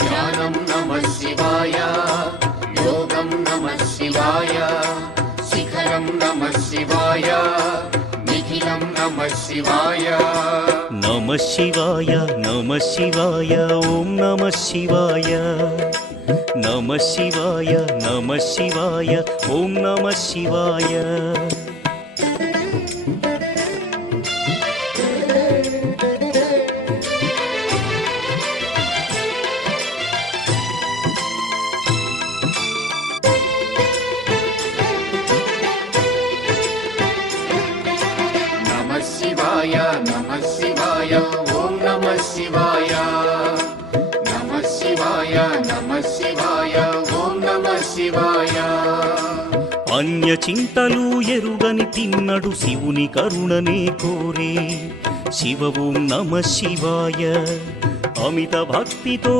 ధ్యానం నమః శివాయ, యోగం నమః శివాయ, శిఖరం నమః శివాయ, నిఖిలం నమః శివాయ. నమః శివాయ నమః శివాయ ఓం నమః శివాయ. నమః శివాయ నమః శివాయ ఓం నమః శివాయ. నమః శివాయ నమః శివాయ ఓం నమః శివాయ. నమః శివాయ నమః శివాయ ఓం నమః శివాయ. అన్య చింతలు ఎరుగని తిన్నడు శివుని కరుణనే కోరే. శివ ఓం నమః శివాయ. అమిత భక్తితో